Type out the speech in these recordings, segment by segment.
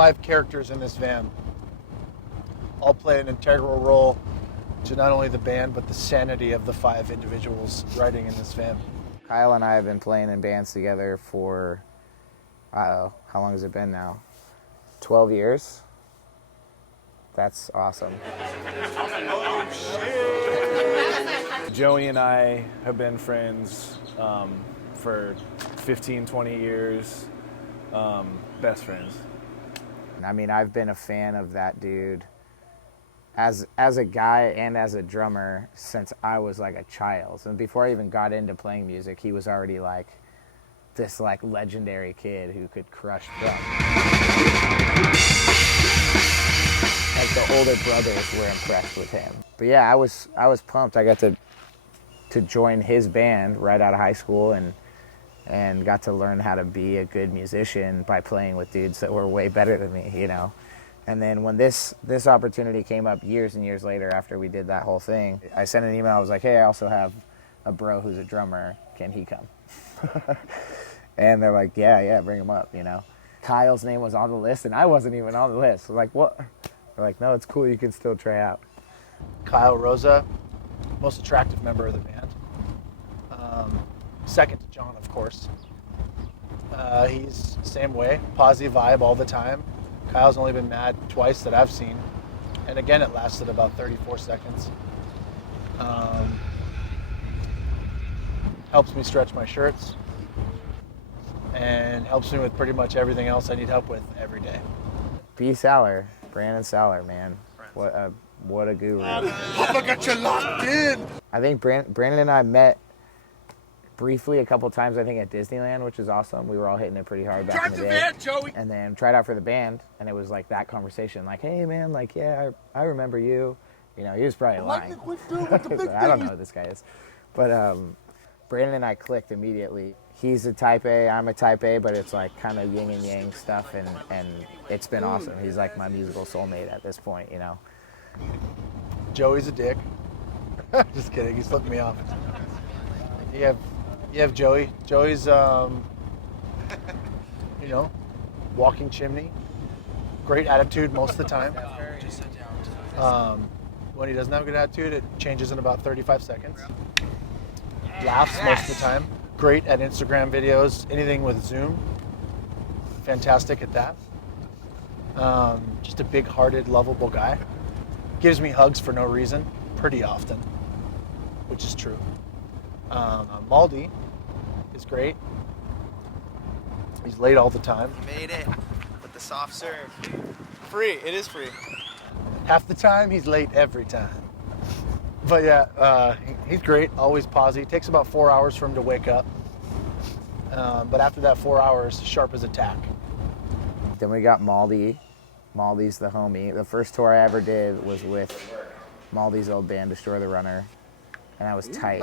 5 characters in this van all play an integral role to not only the band, but the sanity of the 5 individuals riding in this van. Kyle and I have been playing in bands together for, how long has it been now? 12 years? That's awesome. Joey and I have been friends for 15, 20 years, best friends. I mean, I've been a fan of that dude as a guy and as a drummer since I was like a child. And before I even got into playing music, he was already like this like legendary kid who could crush drums. Like the older brothers were impressed with him. But yeah, I was pumped. I got to join his band right out of high school and got to learn how to be a good musician by playing with dudes that were way better than me, you know. And then when this opportunity came up years and years later after we did that whole thing, I sent an email. I was like, hey, I also have a bro who's a drummer. Can he come? And they're like, yeah, bring him up, you know. Kyle's name was on the list and I wasn't even on the list. I was like, what? They're like, no, it's cool. You can still try out. Kyle Rosa, most attractive member of the band. Second to John, of course. He's the same way, positive vibe all the time. Kyle's only been mad twice that I've seen. And again, it lasted about 34 seconds. Helps me stretch my shirts and helps me with pretty much everything else I need help with every day. B. Saller, Brandon Saller, man. What a guru. Papa got you locked in. I think Brandon and I met briefly a couple times, I think, at Disneyland, which is awesome. We were all hitting it pretty hard back in the day. Van, Joey. And then tried out for the band, and it was like that conversation, like, hey, man, like, yeah, I remember you. You know, he was probably lying. I don't know who this guy is. But Brandon and I clicked immediately. He's a type A, I'm a type A, but it's like kind of yin and yang stuff, and it's been awesome. He's like my musical soulmate at this point, you know. Joey's a dick. Just kidding, he's flipping me off. You have Joey. Joey's, you know, walking chimney. Great attitude most of the time. When he doesn't have a good attitude, it changes in about 35 seconds. Laughs most of the time. Great at Instagram videos, anything with Zoom. Fantastic at that. Just a big-hearted, lovable guy. Gives me hugs for no reason, pretty often, which is true. Maldi is great. He's late all the time. You made it with the soft serve. Free, it is free. Half the time, he's late every time. But yeah, he's great, always posy. Takes about 4 hours for him to wake up. But after that 4 hours, sharp as a tack. Then we got Maldi. Maldi's the homie. The first tour I ever did was with Maldi's old band, Destroy the Runner. And I was tight.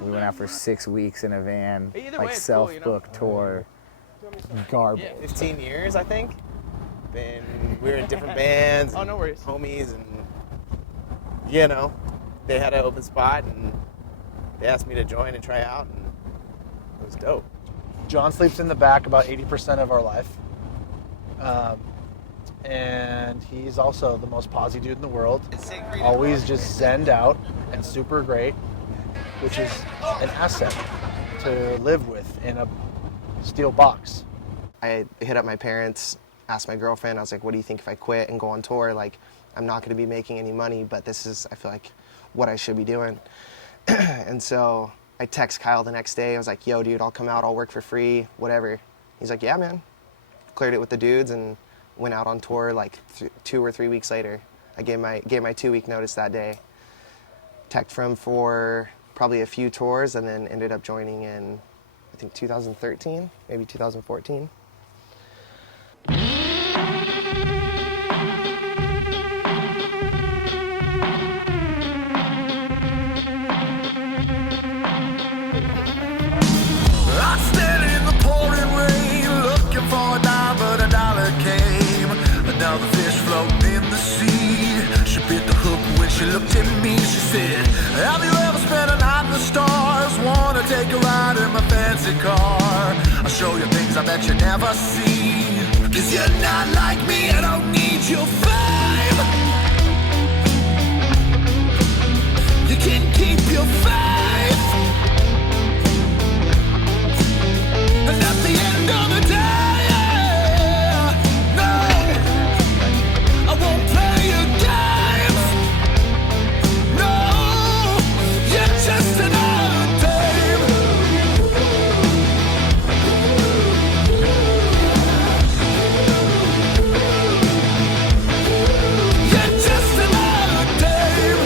We went out for 6 weeks in a van, like self-booked tour. Garbage. Yeah, 15 years, I think. Then we were in different bands. Oh, no worries. Homies, and you know, they had an open spot, and they asked me to join and try out, and it was dope. John sleeps in the back about 80% of our life. And he's also the most posy dude in the world. Always just zenned out and super great, which is an asset to live with in a steel box. I hit up my parents, asked my girlfriend, I was like, what do you think if I quit and go on tour? Like, I'm not gonna be making any money, but this is, I feel like, what I should be doing. And so I text Kyle the next day. I was like, yo, dude, I'll come out, I'll work for free, whatever. He's like, yeah, man. Cleared it with the dudes and went out on tour like 2 or 3 weeks later. I gave my 2-week notice that day. Teched from for probably a few tours and then ended up joining in, I think 2013, maybe 2014. The fish floating in the sea. She bit the hook when she looked at me. She said, have you ever spent a night in the stars? Wanna take a ride in my fancy car? I'll show you things I bet you never see. This you're not like me, I don't need your fame. You can keep your faith. And at the end of the day, no, I won't play your games. No, you're just another dame. You're just another dame.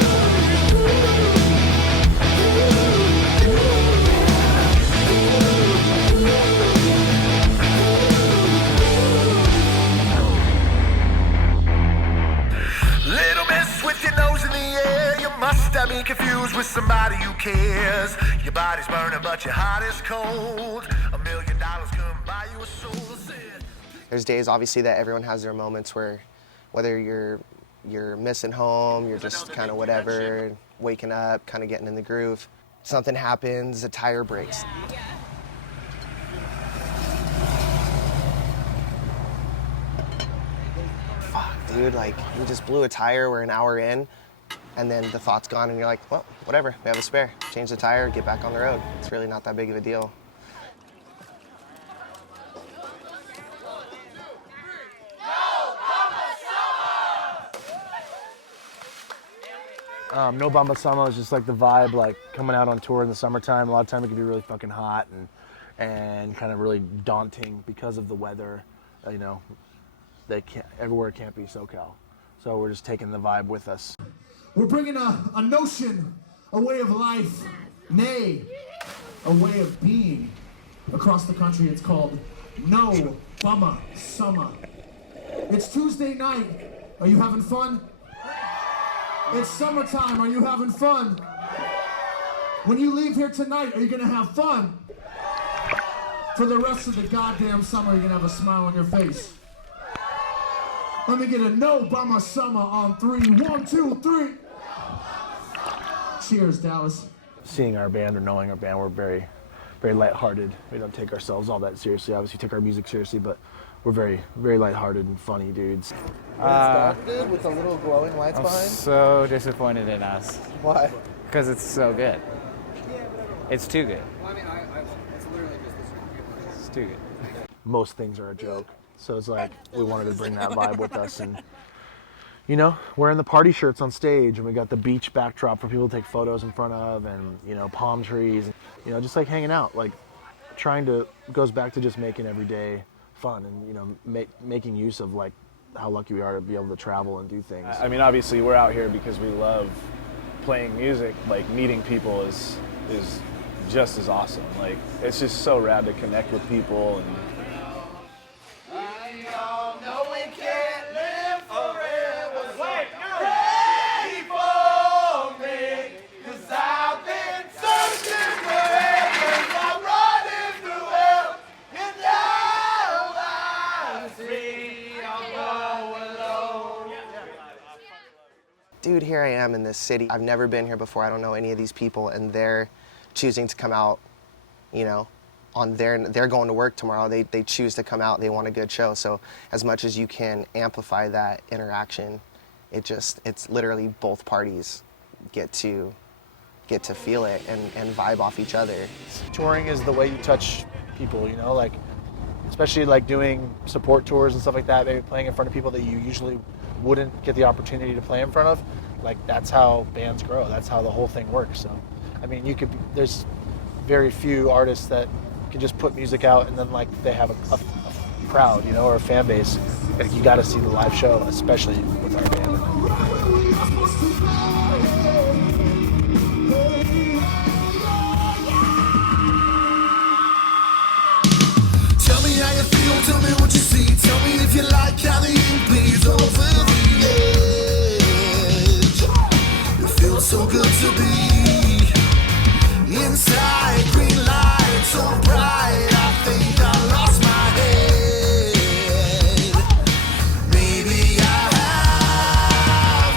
Little miss with your nose in the air, you must have been confused with somebody who cares. Your body's burning but your heart is cold. $1 million couldn't buy you a soul. There's days, obviously, that everyone has their moments where, whether you're missing home, you're just kind of whatever, waking up, kind of getting in the groove. Something happens, a tire breaks. Fuck, dude, like, we just blew a tire, we're an hour in, and then the thought's gone, and you're like, well, whatever, we have a spare. Change the tire, get back on the road. It's really not that big of a deal. No Bamba Summer is just like the vibe, like coming out on tour in the summertime. A lot of time it can be really fucking hot and kind of really daunting because of the weather. You know, everywhere can't be SoCal. So we're just taking the vibe with us. We're bringing a notion, a way of life, nay, a way of being across the country. It's called No Bummer Summer. It's Tuesday night. Are you having fun? It's summertime. Are you having fun? When you leave here tonight, are you gonna have fun? For the rest of the goddamn summer, you're gonna have a smile on your face. Let me get a No Bummer Summer on 3. 1, 2, 3. Cheers, Dallas. Seeing our band or knowing our band, we're very, very lighthearted. We don't take ourselves all that seriously. Obviously, we take our music seriously, but we're very, very lighthearted and funny dudes. Dude, with the little glowing lights I'm behind. so disappointed in us Why? because it's so good. It's too good. It's too good. Most things are a joke. So it's like we wanted to bring that vibe with us, and you know, wearing the party shirts on stage, and we got the beach backdrop for people to take photos in front of, and you know, palm trees, you know, just like hanging out, like goes back to just making every day fun, and you know, making use of like how lucky we are to be able to travel and do things. I mean, obviously we're out here because we love playing music. Like meeting people is just as awesome. Like it's just so rad to connect with people and. Dude, here I am in this city. I've never been here before. I don't know any of these people, and they're choosing to come out, you know, they're going to work tomorrow. They choose to come out. They want a good show. So as much as you can amplify that interaction, it's literally both parties get to feel it and vibe off each other. Touring is the way you touch people, you know, like especially like doing support tours and stuff like that, maybe playing in front of people that you usually wouldn't get the opportunity to play in front of. Like that's how bands grow. That's how the whole thing works. So, I mean, there's very few artists that can just put music out and then like they have a crowd, you know, or a fan base. Like you got to see the live show, especially with our band. Tell me how you feel, tell me what you see. Tell me if you like how the ink bleeds over the edge. It feels so good to be inside. Green light so bright, I think I lost my head. Maybe I have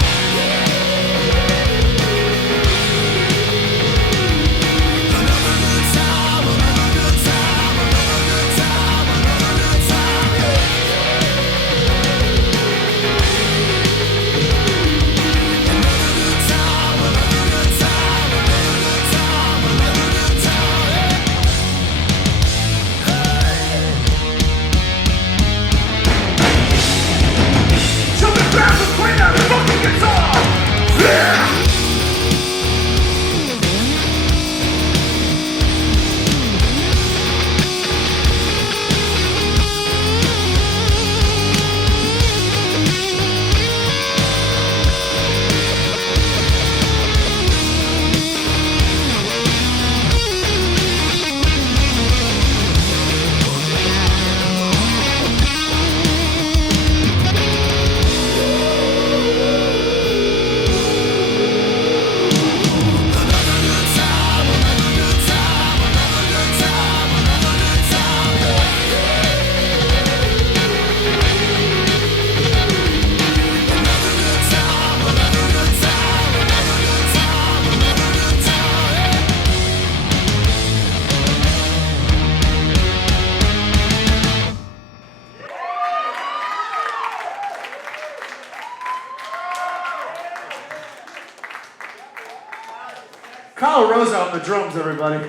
Kyle Rosa on the drums, everybody.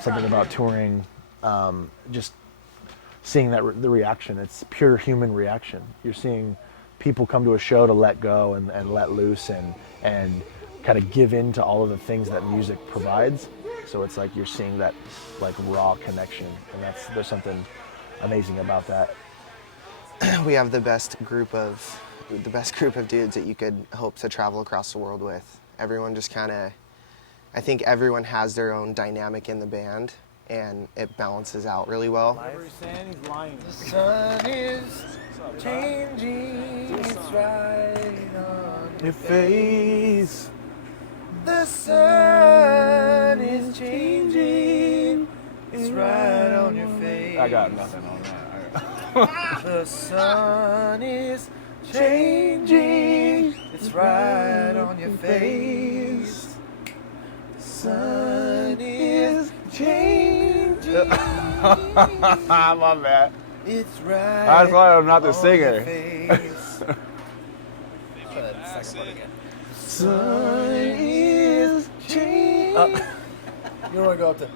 Something about touring, just seeing that the reaction. It's pure human reaction. You're seeing people come to a show to let go and let loose and kind of give in to all of the things that music provides. So it's like you're seeing that like raw connection, and there's something amazing about that. We have the best group of dudes that you could hope to travel across the world with. Everyone just kind of, I think everyone has their own dynamic in the band, and it balances out really well. The sun is changing, it's right on Your face. The sun is changing, it's right on your face. I got nothing on that. The sun is changing, it's right on your face. The sun is changing. My bad. It's right. That's why I'm not the on singer. your face. Sun is changing. You want to go up to?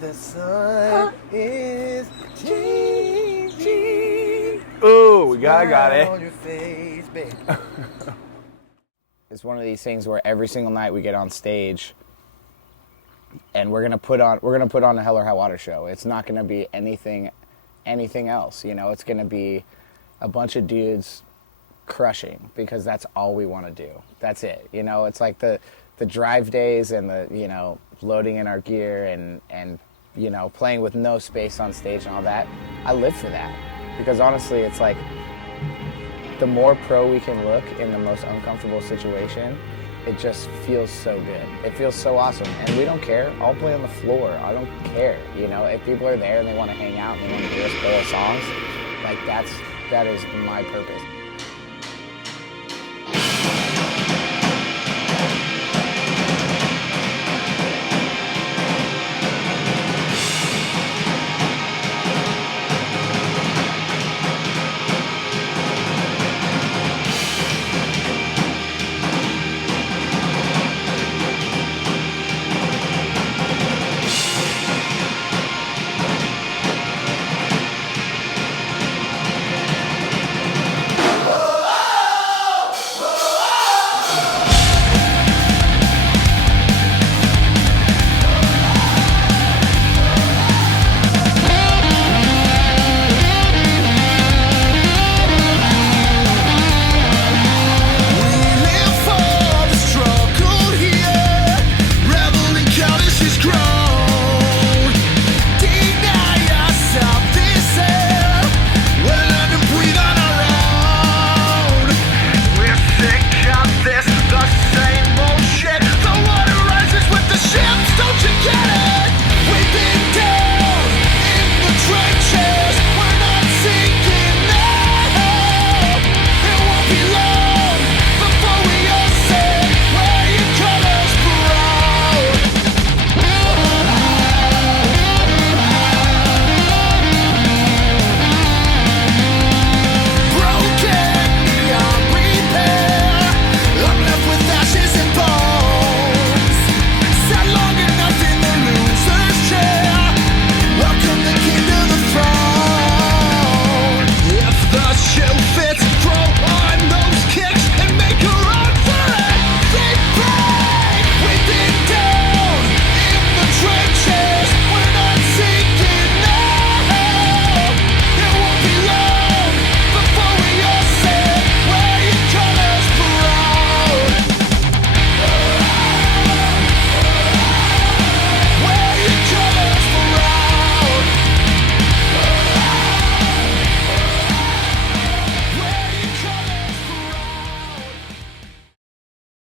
The sun is changing. Ooh, we got it. On your face, babe. It's one of these things where every single night we get on stage and we're gonna put on a Hell or High Water show. It's not gonna be anything else, you know. It's gonna be a bunch of dudes crushing because that's all we want to do. That's it, you know. It's like the drive days and the, you know, loading in our gear and you know, playing with no space on stage and all that. I live for that because honestly, it's like the more pro we can look in the most uncomfortable situation, it just feels so good. It feels so awesome. And we don't care. I'll play on the floor. I don't care. You know, if people are there and they want to hang out and they want to hear us play our songs, like that is my purpose.